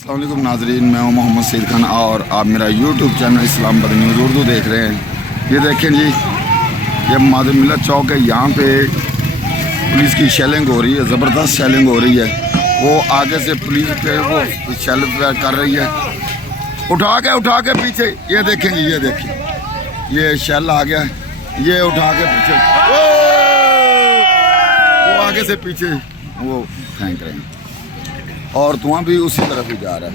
अस्सलाम वालेकुम नाजरीन, मैं हूं मोहम्मद सईद खान और आप मेरा YouTube channel Islamabad news Urdu देख रहे हैं। ये देखें जी, ये माधव मिल्लत चौक है। यहाँ पे पुलिस की शेलिंग हो रही है, ज़बरदस्त शेलिंग हो रही है। वो आगे से पुलिस पे वो शेल कर रही है, उठा के पीछे। ये देखें जी, ये देखें, ये शेल आ गया, ये उठा के पीछे, वो आगे से पीछे वो फेंक रहे हैं और धुआं भी उसी तरफ ही जा रहा है।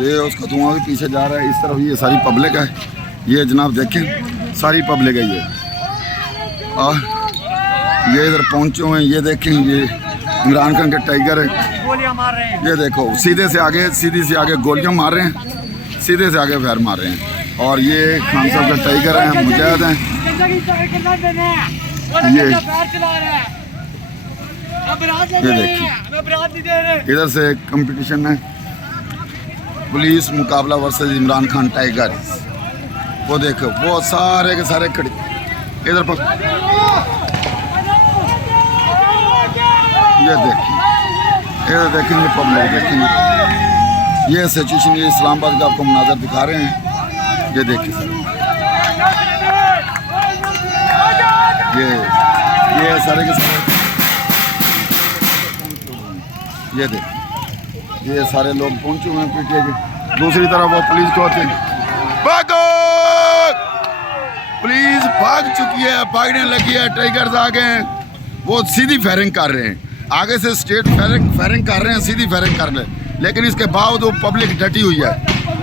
ये उसका धुआं भी पीछे जा रहा है इस तरफ। ये सारी पब्लिक है, ये जनाब देखें, सारी पब्लिक है। ये इधर पहुंचे हुए हैं। ये देखें, ये इमरान खान के टाइगर है। गोलियां मार रहे हैं। ये देखो, सीधे से आगे गोलियां मार रहे हैं, सीधे से आगे फायर मार रहे हैं। और ये खान साहब का टाइगर है, मुजाहिद हैं। ये देखिए, इधर से कंपटीशन है, पुलिस मुकाबला वर्सेस इमरान खान टाइगर। वो देखो, वो सारे के सारे खड़े इधर पर। ये देखिए, इधर देखेंगे पब्लिक, देखेंगे ये सिचुएशन। ये इस्लामाबाद का आपको मनाज़र दिखा रहे हैं। ये देखिए सर, ये सारे के सारे, ये देखिए, ये सारे लोग पहुंचे हुए हैं पीटीए के। दूसरी तरफ वो पुलिस को होते हैं, भागो, पुलिस भाग चुकी है, भागने लगी है। टाइगर्स आ गए हैं, वो सीधी फायरिंग कर रहे हैं, आगे से स्ट्रेट फायरिंग कर रहे हैं, सीधी फायरिंग कर रहे हैं। लेकिन इसके बावजूद पब्लिक डटी हुई है।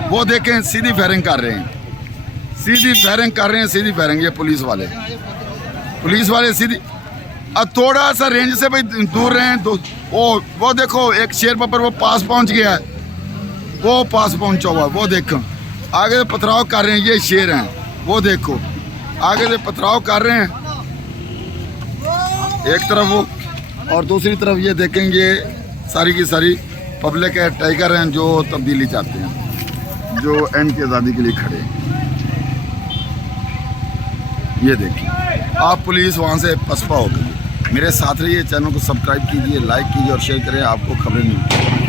वो देखें, सीधी फायरिंग कर रहे हैं, सीधी फायरिंग कर रहे हैं, सीधी फायरिंग। ये पुलिस वाले सीधी, अब थोड़ा सा रेंज से भाई दूर रहे हैं। वो देखो, एक शेर पर वो पास पहुंच गया है, वो पास पहुंचा हुआ है। वो देखो, आगे से पथराव कर रहे हैं, ये शेर हैं। वो देखो, आगे से पथराव कर रहे हैं एक तरफ वो, और दूसरी तरफ ये देखेंगे सारी की सारी पब्लिक है, टाइगर हैं, जो तब्दीली चाहते हैं, जो एंड की आज़ादी के लिए खड़े हैं। ये देखिए, आप पुलिस वहाँ से पसपा हो गई। मेरे साथ रहिए, चैनल को सब्सक्राइब कीजिए, लाइक कीजिए और शेयर करें, आपको खबरें मिलती हैं।